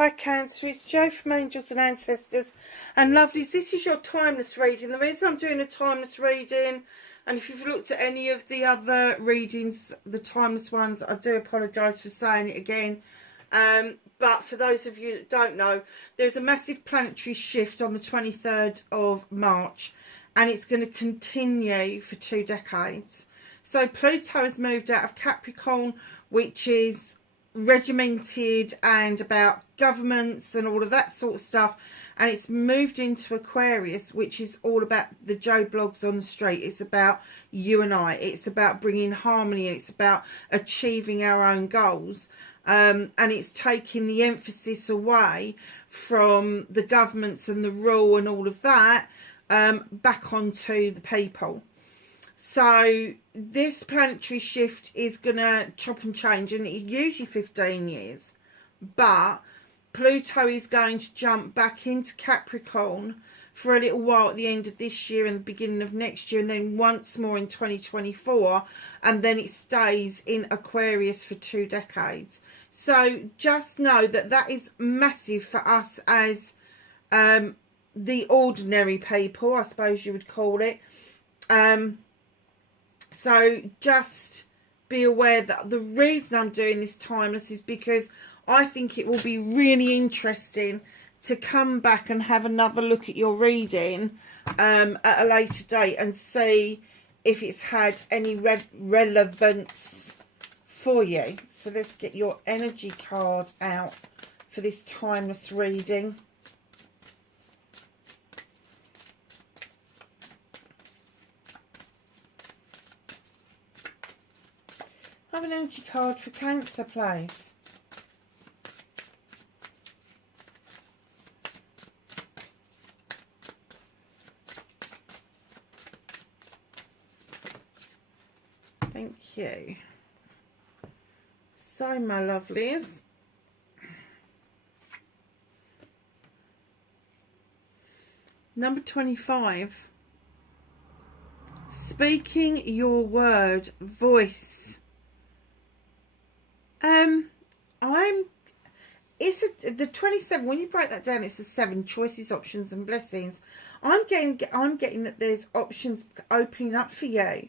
Hi Cancer, it's Jo from Angels and Ancestors and Lovelies. This is your timeless reading. The reason I'm doing a timeless reading, and if you've looked at any of the other readings, the timeless ones, I do apologise for saying it again. But for those of you that don't know, there's a massive planetary shift on the 23rd of March and it's going to continue for 2 decades. So Pluto has moved out of Capricorn, which is regimented and about governments and all of that sort of stuff, and it's moved into Aquarius, which is all about the Joe Blogs on the street. It's about you and I, it's about bringing harmony, it's about achieving our own goals, and it's taking the emphasis away from the governments and the rule and all of that, back onto the people. So this planetary shift is going to chop and change, and it's usually 15 years. But Pluto is going to jump back into Capricorn for a little while at the end of this year and the beginning of next year, and then once more in 2024, and then it stays in Aquarius for 2 decades. So just know that that is massive for us as the ordinary people, I suppose you would call it. So just be aware that the reason I'm doing this timeless is because I think it will be really interesting to come back and have another look at your reading at a later date and see if it's had any relevance for you. So let's get your energy card out for this timeless reading. Have an energy card for Cancer, please. Thank you. So, my lovelies, number 25. Speaking your word, voice. The 27, when you break that down, it's the 7 choices, options and blessings. I'm getting that there's options opening up for you.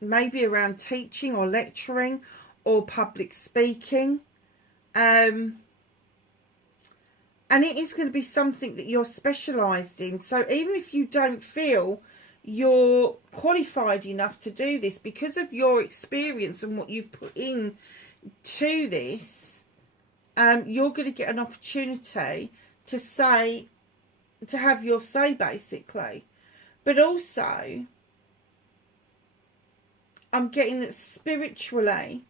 Maybe around teaching or lecturing or public speaking. And it is going to be something that you're specialised in. So even if you don't feel you're qualified enough to do this, because of your experience and what you've put in to this, you're going to get an opportunity to have your say, basically. But also, I'm getting that spiritually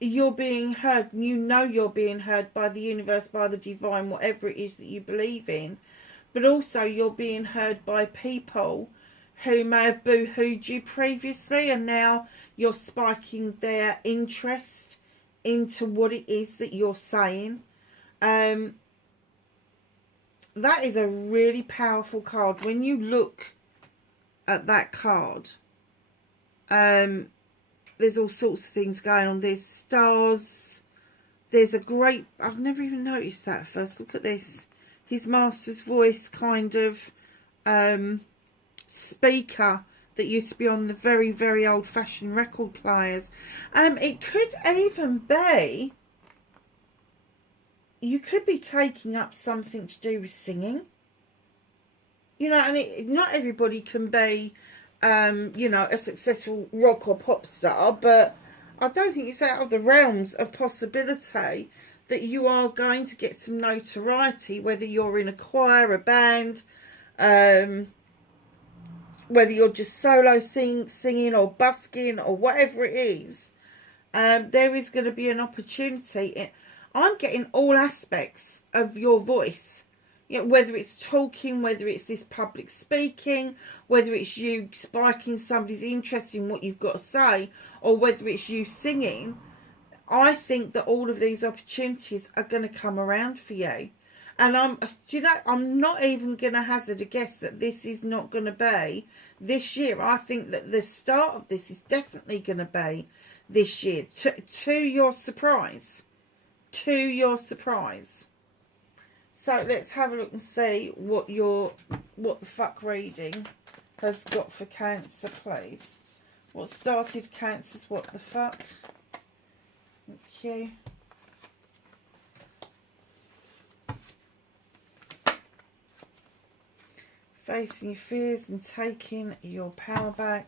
you're being heard. You know you're being heard by the universe, by the divine, whatever it is that you believe in. But also you're being heard by people who may have boo-hooed you previously, and now you're spiking their interest into what it is that you're saying. That is a really powerful card. When you look at that card, there's all sorts of things going on. There's stars. There's a great... I've never even noticed that at first. Look at this. His master's voice kind of speaker that used to be on the very, very old-fashioned record players. It could even be... You could be taking up something to do with singing. You know, and not everybody can be, you know, a successful rock or pop star, but I don't think it's out of the realms of possibility that you are going to get some notoriety, whether you're in a choir, a band, whether you're just solo singing or busking or whatever it is. There is going to be an opportunity. I'm getting all aspects of your voice. You know, whether it's talking, whether it's this public speaking, whether it's you spiking somebody's interest in what you've got to say, or whether it's you singing. I think that all of these opportunities are going to come around for you. And I'm not even going to hazard a guess that this is not going to be this year. I think that the start of this is definitely going to be this year, to your surprise. to your surprise. So let's have a look and see what the fuck reading has got for Cancer, please. What started Cancer's what the fuck? Thank you. Facing your fears and taking your power back.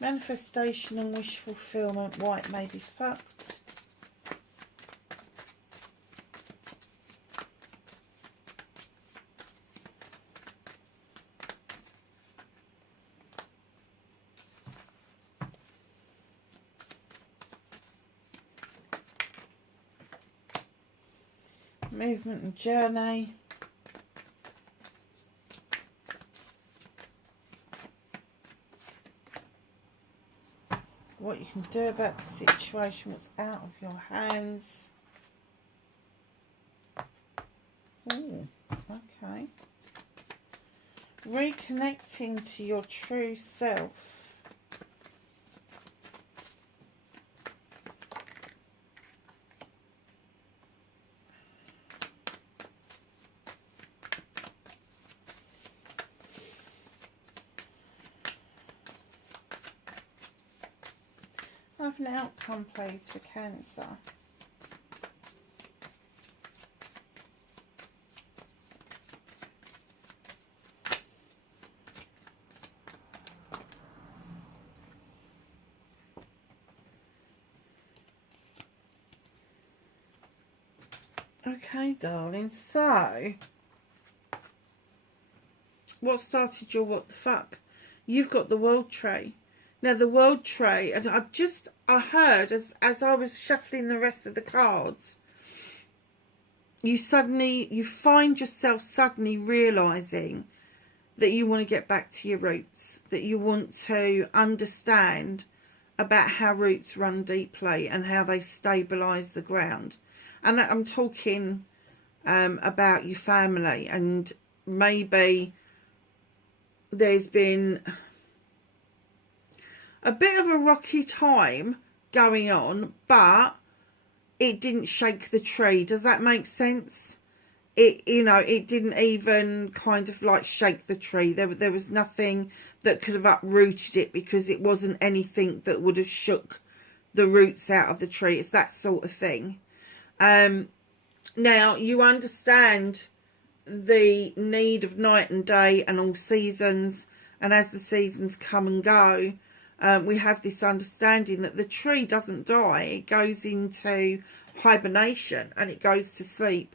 Manifestation and wish fulfillment. White may be fucked. Movement and journey. What you can do about the situation, what's out of your hands. Oh, okay. Reconnecting to your true self. Have an outcome, please, for Cancer. Okay, darling. So, what started your what the fuck? You've got the World Tree. Now, the World Tree, and I heard as I was shuffling the rest of the cards, you find yourself suddenly realising that you want to get back to your roots, that you want to understand about how roots run deeply and how they stabilise the ground. And that I'm talking about your family, and maybe there's been a bit of a rocky time going on, but it didn't shake the tree. Does that make sense? It didn't even kind of like shake the tree. There was nothing that could have uprooted it, because it wasn't anything that would have shook the roots out of the tree. It's that sort of thing. Now, you understand the need of night and day and all seasons, and as the seasons come and go, we have this understanding that the tree doesn't die. It goes into hibernation and it goes to sleep,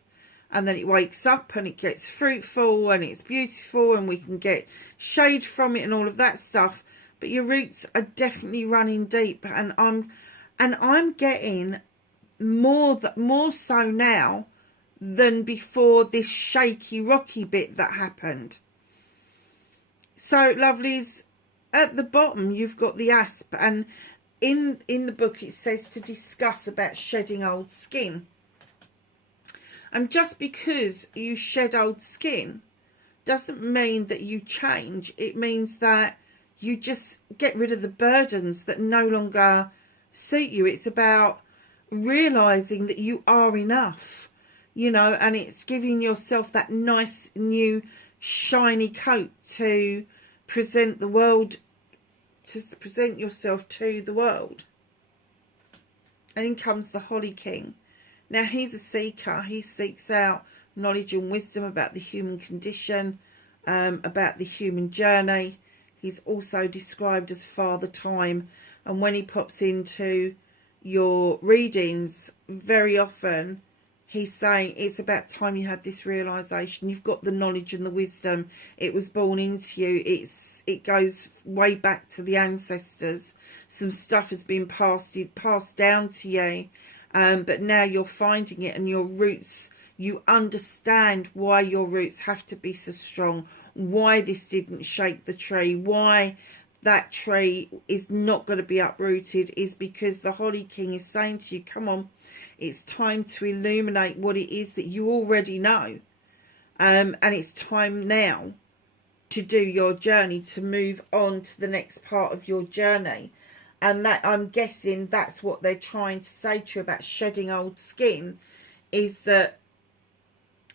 and then it wakes up and it gets fruitful and it's beautiful and we can get shade from it and all of that stuff. But your roots are definitely running deep, and I'm getting more so now than before this shaky rocky bit that happened. So, lovelies, at the bottom you've got the asp, and in the book it says to discuss about shedding old skin. And just because you shed old skin doesn't mean that you change. It means that you just get rid of the burdens that no longer suit you. It's about realizing that you are enough, and it's giving yourself that nice new shiny coat to present yourself to the world. And in comes the Holly King. Now, he's a seeker. He seeks out knowledge and wisdom about the human condition, about the human journey. He's also described as Father Time. And when he pops into your readings, very often he's saying it's about time you had this realization. You've got the knowledge and the wisdom. It was born into you. It goes way back to the ancestors. Some stuff has been passed down to you, but now you're finding it, and your roots, you understand why your roots have to be so strong, why this didn't shake the tree, why that tree is not going to be uprooted, is because the Holly King is saying to you, come on, it's time to illuminate what it is that you already know. And it's time now to do your journey, to move on to the next part of your journey. And that, I'm guessing that's what they're trying to say to you about shedding old skin, is that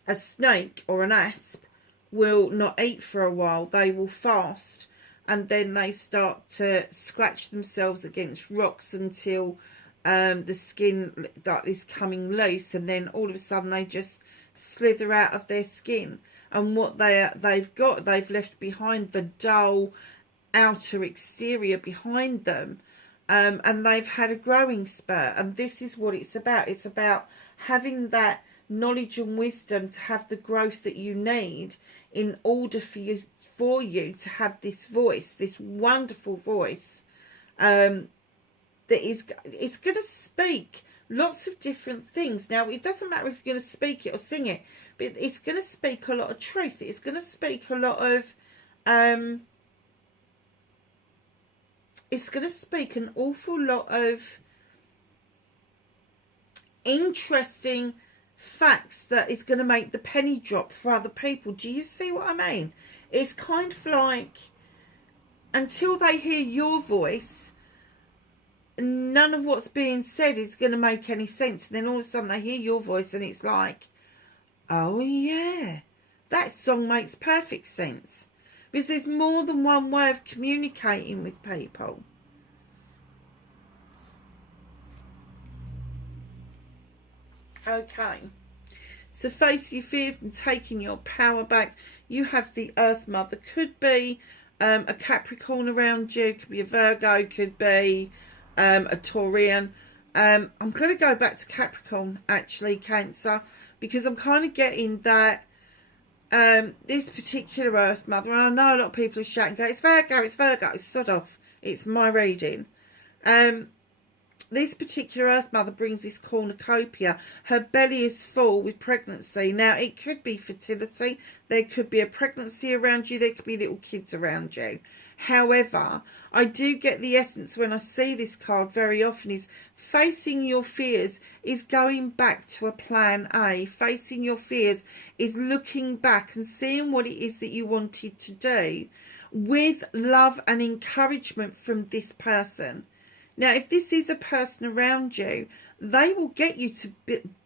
a snake or an asp will not eat for a while. They will fast, and then they start to scratch themselves against rocks until the skin that is coming loose, and then all of a sudden they just slither out of their skin. And what they've left behind the dull outer exterior behind them, and they've had a growing spurt. And this is what it's about. It's about having that knowledge and wisdom to have the growth that you need in order for you to have this voice, this wonderful voice, that it's going to speak lots of different things. Now, it doesn't matter if you're going to speak it or sing it, but it's going to speak a lot of truth. It's going to speak a lot of it's going to speak an awful lot of interesting facts that is going to make the penny drop for other people. Do you see what I mean? It's kind of like, until they hear your voice, none of what's being said is going to make any sense. And then all of a sudden they hear your voice and it's like, oh yeah, that song makes perfect sense. Because there's more than one way of communicating with people. Okay. So face your fears and taking your power back. You have the Earth Mother. Could be a Capricorn around you. Could be a Virgo. Could be a Taurian. I'm going to go back to Capricorn, actually, Cancer. Because I'm kind of getting that this particular Earth Mother, and I know a lot of people are shouting, go, it's Virgo, it's Virgo, sod off, it's my reading. This particular Earth Mother brings this cornucopia. Her belly is full with pregnancy. Now, it could be fertility. There could be a pregnancy around you. There could be little kids around you. However, I do get the essence when I see this card very often is facing your fears is going back to a plan A. Facing your fears is looking back and seeing what it is that you wanted to do with love and encouragement from this person. Now, if this is a person around you, they will get you to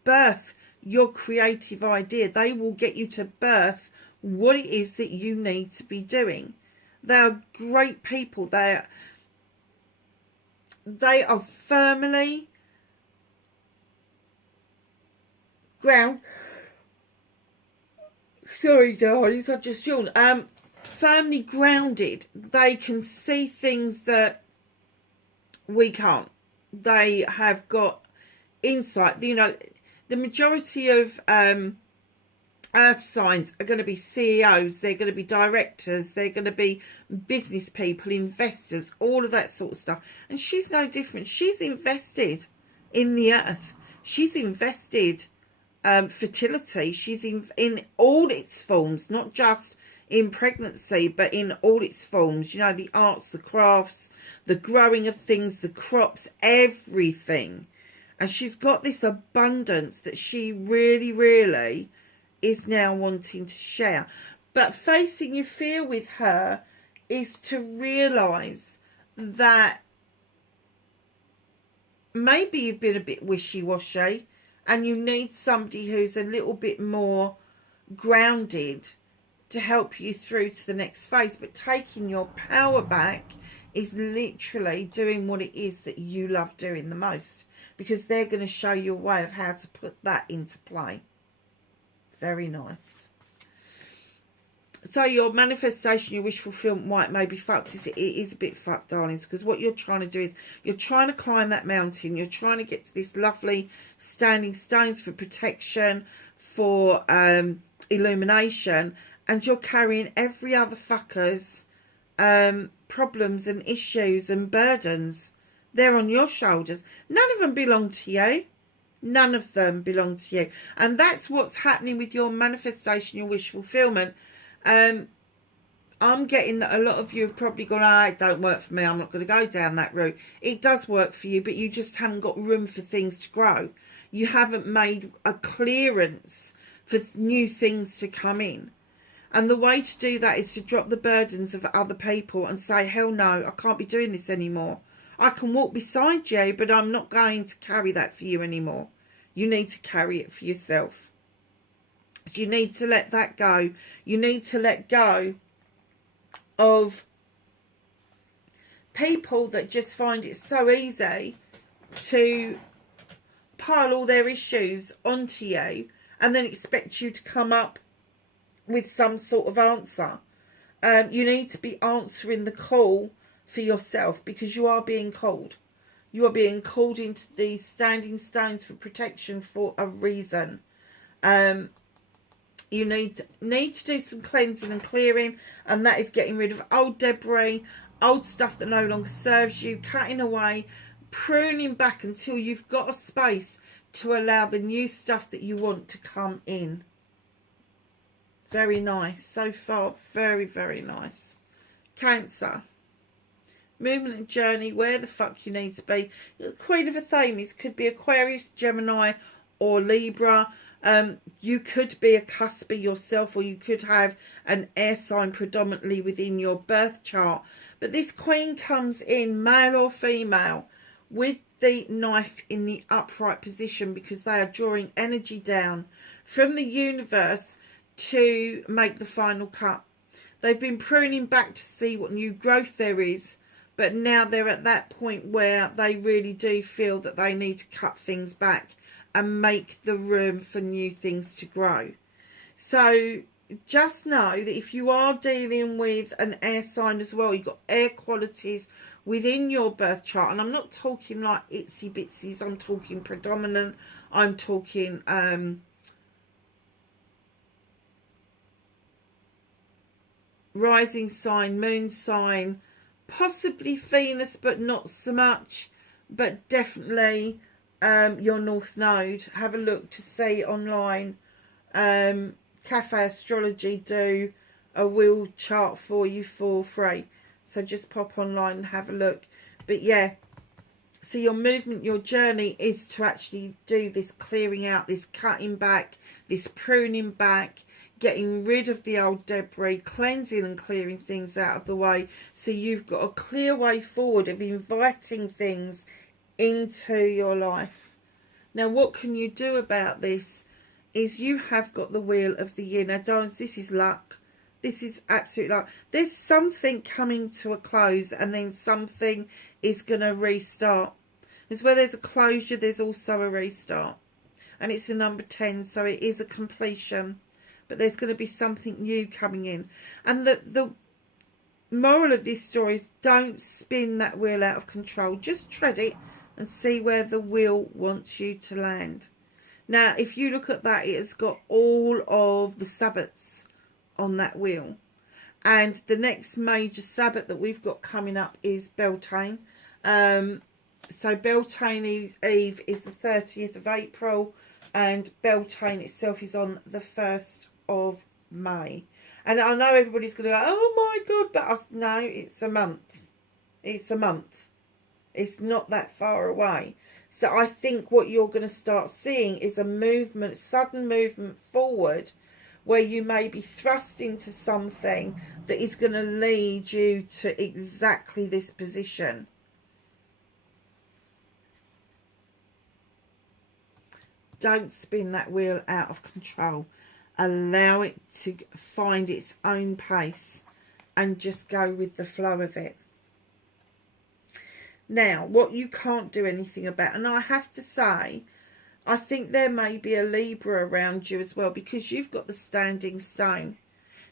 birth your creative idea. They will get you to birth what it is that you need to be doing. They are great people. They are firmly sorry, darlings, I just yawned. Firmly grounded. They can see things that we can't. They have got insight. You know, the majority of Earth signs are going to be CEOs, they're going to be directors, they're going to be business people, investors, all of that sort of stuff. And she's no different. She's invested in the earth. She's invested fertility. She's in all its forms, not just in pregnancy, but in all its forms. You know, the arts, the crafts, the growing of things, the crops, everything. And she's got this abundance that she really, really is now wanting to share. But facing your fear with her is to realise that maybe you've been a bit wishy-washy and you need somebody who's a little bit more grounded to help you through to the next phase. But taking your power back is literally doing what it is that you love doing the most, because they're going to show you a way of how to put that into play. Very nice. So your manifestation, your wish fulfillment may be fucked. It is a bit fucked, darlings, because what you're trying to do is you're trying to climb that mountain. You're trying to get to this lovely standing stones for protection, for illumination, and you're carrying every other fucker's problems and issues and burdens. They're on your shoulders. None of them belong to you. None of them belong to you. And that's what's happening with your manifestation, your wish fulfillment. I'm getting that a lot of you have probably gone, it don't work for me, I'm not going to go down that route. It does work for you, but you just haven't got room for things to grow. You haven't made a clearance for new things to come in. And the way to do that is to drop the burdens of other people and say, hell no, I can't be doing this anymore. I can walk beside you, but I'm not going to carry that for you anymore. You need to carry it for yourself. You need to let that go. You need to let go of people that just find it so easy to pile all their issues onto you and then expect you to come up with some sort of answer. You need to be answering the call for yourself, because you are being called. You are being called into these standing stones for protection for a reason. You need to do some cleansing and clearing, and that is getting rid of old debris, old stuff that no longer serves you, cutting away, pruning back until you've got a space to allow the new stuff that you want to come in. Very nice. So far, very, very nice. Cancer. Movement and journey, where the fuck you need to be. The Queen of Athames could be Aquarius, Gemini or Libra. You could be a cuspy yourself, or you could have an air sign predominantly within your birth chart. But this Queen comes in, male or female, with the knife in the upright position, because they are drawing energy down from the universe to make the final cut. They've been pruning back to see what new growth there is, but now they're at that point where they really do feel that they need to cut things back and make the room for new things to grow. So just know that if you are dealing with an air sign as well, you've got air qualities within your birth chart, and I'm not talking like itsy bitsies, I'm talking predominant, I'm talking rising sign, moon sign, possibly Venus, but not so much, but definitely your North Node. Have a look to see online. Cafe Astrology do a wheel chart for you for free, so just pop online and have a look. But yeah, so your movement, your journey is to actually do this clearing out, this cutting back, this pruning back, getting rid of the old debris, cleansing and clearing things out of the way, so you've got a clear way forward of inviting things into your life. Now, what can you do about this is you have got the Wheel of the Year. Now, darlings, this is luck. This is absolute luck. There's something coming to a close, and then something is going to restart. As where there's a closure, there's also a restart. And it's a number 10, so it is a completion. But there's going to be something new coming in. And the moral of this story is, don't spin that wheel out of control. Just tread it and see where the wheel wants you to land. Now, if you look at that, it has got all of the Sabbats on that wheel. And the next major Sabbat that we've got coming up is Beltane. So Beltane Eve is the 30th of April. And Beltane itself is on the 1st of May. And I know everybody's going to go, oh my God, but no, it's a month. It's a month. It's not that far away. So I think what you're going to start seeing is a movement, sudden movement forward, where you may be thrust into something that is going to lead you to exactly this position. Don't spin that wheel out of control. Allow it to find its own pace and just go with the flow of it. Now, what you can't do anything about, and I have to say, I think there may be a Libra around you as well, because you've got the standing stone.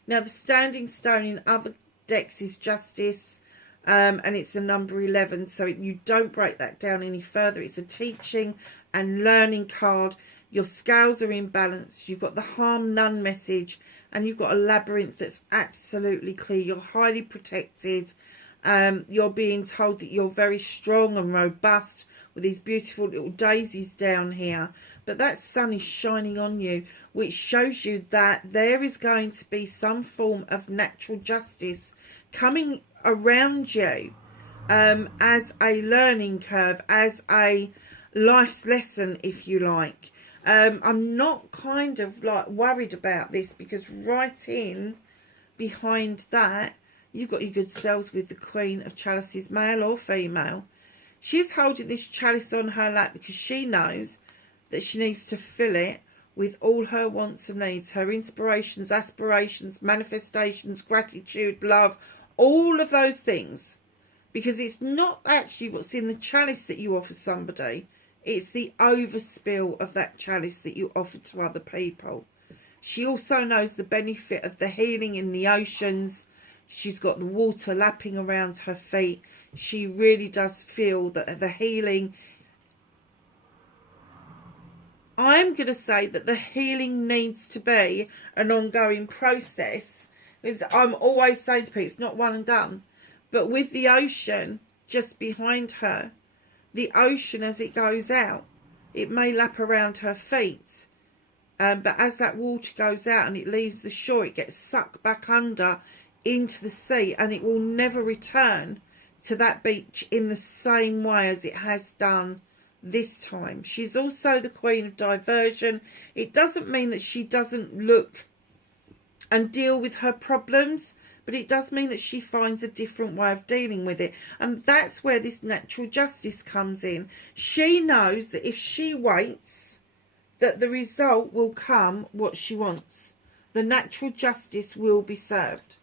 Now, the standing stone in other decks is Justice, and it's a number 11, so you don't break that down any further. It's a teaching and learning card. Your scales are in balance. You've got the harm none message, and you've got a labyrinth that's absolutely clear. You're highly protected. You're being told that you're very strong and robust with these beautiful little daisies down here. But that sun is shining on you, which shows you that there is going to be some form of natural justice coming around you as a learning curve, as a life's lesson, if you like. I'm not kind of like worried about this, because right in behind that, you've got your good selves with the Queen of Chalices, male or female. She's holding this chalice on her lap because she knows that she needs to fill it with all her wants and needs, her inspirations, aspirations, manifestations, gratitude, love, all of those things. Because it's not actually what's in the chalice that you offer somebody. It's the overspill of that chalice that you offer to other people. She also knows the benefit of the healing in the oceans. She's got the water lapping around her feet. She really does feel that the healing... I'm going to say that the healing needs to be an ongoing process. Because I'm always saying to people, it's not one and done. But with the ocean just behind her, the ocean as it goes out, it may lap around her feet. But as that water goes out and it leaves the shore, it gets sucked back under into the sea, and it will never return to that beach in the same way as it has done this time. She's also the queen of diversion. It doesn't mean that she doesn't look and deal with her problems, but it does mean that she finds a different way of dealing with it. And that's where this natural justice comes in. She knows that if she waits, that the result will come what she wants. The natural justice will be served.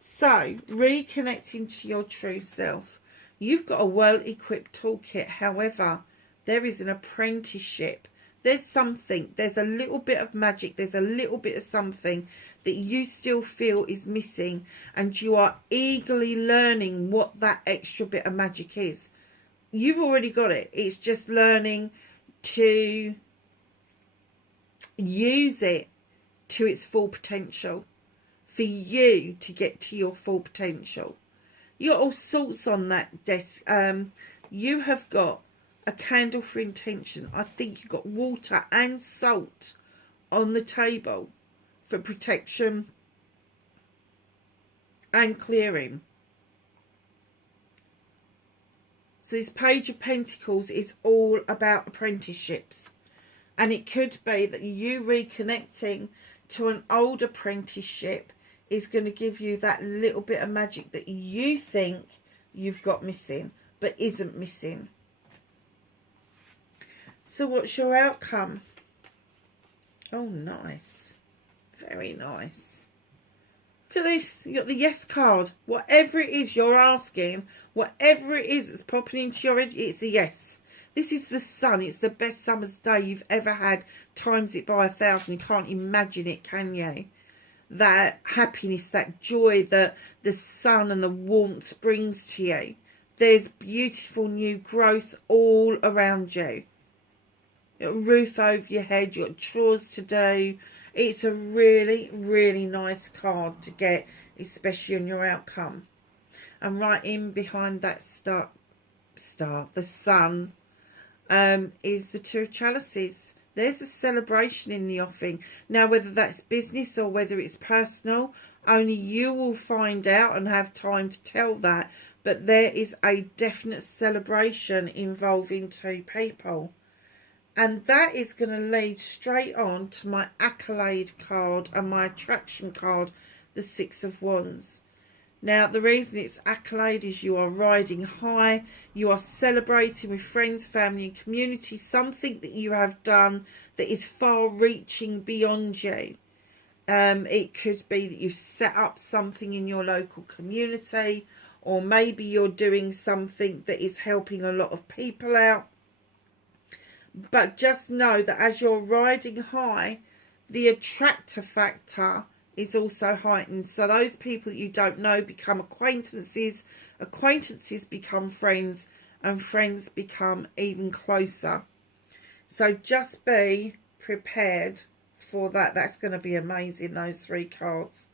So, reconnecting to your true self. You've got a well-equipped toolkit. However, there is an apprenticeship. There's something. There's a little bit of magic. There's a little bit of something that you still feel is missing. And you are eagerly learning what that extra bit of magic is. You've already got it. It's just learning to use it to its full potential. For you to get to your full potential. You got all sorts on that desk. You have got a candle for intention. I think you've got water and salt on the table for protection and clearing. So this Page of Pentacles is all about apprenticeships. And it could be that you reconnecting to an old apprenticeship is going to give you that little bit of magic that you think you've got missing, but isn't missing. So what's your outcome? Oh, nice. Very nice. Look at this. You got the yes card. Whatever it is you're asking, whatever it is that's popping into your head, it's a yes. This is the sun. It's the best summer's day you've ever had. Times it by 1,000. You can't imagine it, can you? That happiness, that joy that the sun and the warmth brings to you. There's beautiful new growth all around you. You've got a roof over your head. You've got chores to do. It's a really, really nice card to get, especially on your outcome. And right in behind that star, the sun, is the Two of Chalices. There's a celebration in the offing. Now, whether that's business or whether it's personal, only you will find out and have time to tell that. But there is a definite celebration involving two people. And that is going to lead straight on to my accolade card and my attraction card, the Six of Wands. Now, the reason it's accolade is you are riding high. You are celebrating with friends, family and community. Something that you have done that is far-reaching beyond you. It could be that you've set up something in your local community. Or maybe you're doing something that is helping a lot of people out. But just know that as you're riding high, the attractor factor is also heightened. So those people that you don't know become acquaintances, acquaintances become friends, and friends become even closer. So just be prepared for that. That's going to be amazing, those three cards.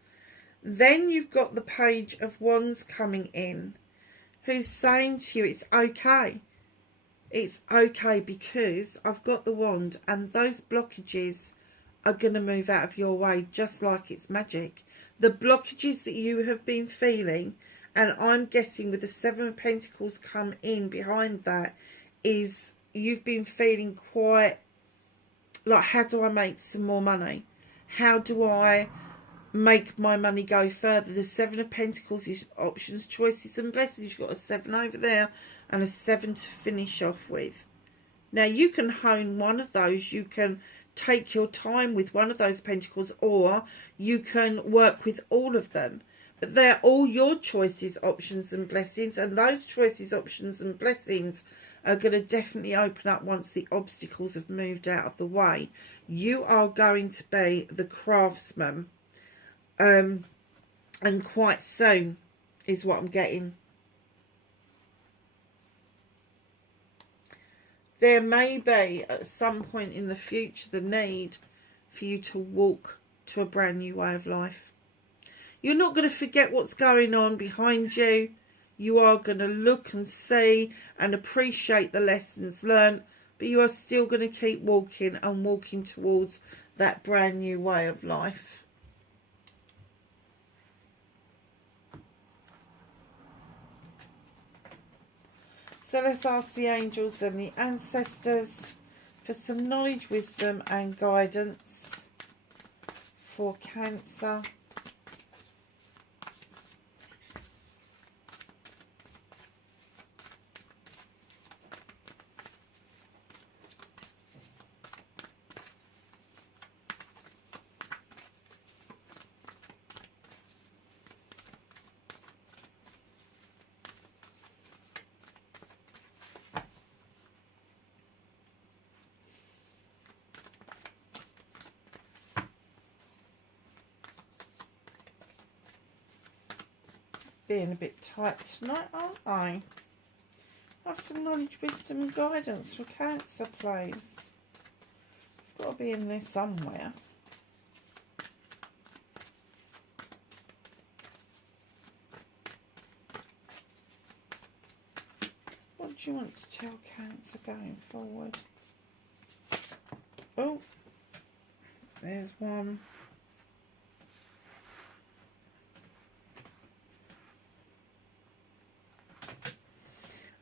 Then you've got the Page of Wands coming in, who's saying to you it's okay. It's okay because I've got the wand and those blockages are going to move out of your way just like it's magic. The blockages that you have been feeling, and I'm guessing with the Seven of Pentacles come in behind that, is you've been feeling quite like, how do I make some more money? How do I make my money go further. The Seven of Pentacles is options, choices and blessings. You've got a 7 over there and a 7 to finish off with. Now you can hone one of those. You can take your time with one of those pentacles, or you can work with all of them. But they're all your choices, options and blessings, and those choices, options and blessings are going to definitely open up once the obstacles have moved out of the way. You are going to be the craftsman, and quite soon is what I'm getting. There may be at some point in the future the need for you to walk to a brand new way of life. You're not going to forget what's going on behind you. You are going to look and see and appreciate the lessons learned, but you are still going to keep walking and walking towards that brand new way of life. So let's ask the angels and the ancestors for some knowledge, wisdom and guidance for Cancer. Being a bit tight tonight, aren't I? Have some knowledge, wisdom and guidance for Cancer, please. It's got to be in there somewhere. What do you want to tell Cancer going forward? Oh, there's one.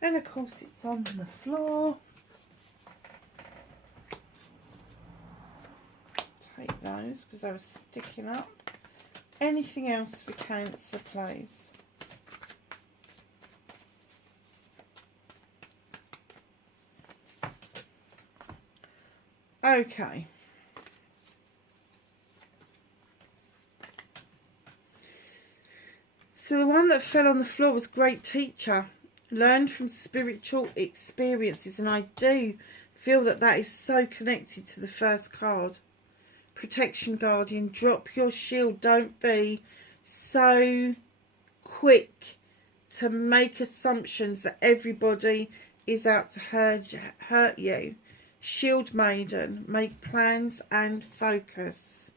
And of course it's on the floor. Take those because they were sticking up. Anything else for Cancer, please? Okay. So the one that fell on the floor was great teacher. Learn from spiritual experiences, and I do feel that that is so connected to the first card. Protection, guardian, drop your shield. Don't be so quick to make assumptions that everybody is out to hurt you. Shield maiden, make plans and focus.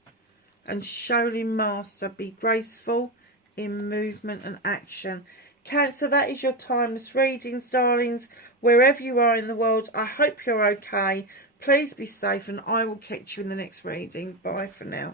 And Shaolin master, be graceful in movement and action. Cancer, that is your timeless readings, darlings. Wherever you are in the world, I hope you're okay. Please be safe, and I will catch you in the next reading. Bye for now.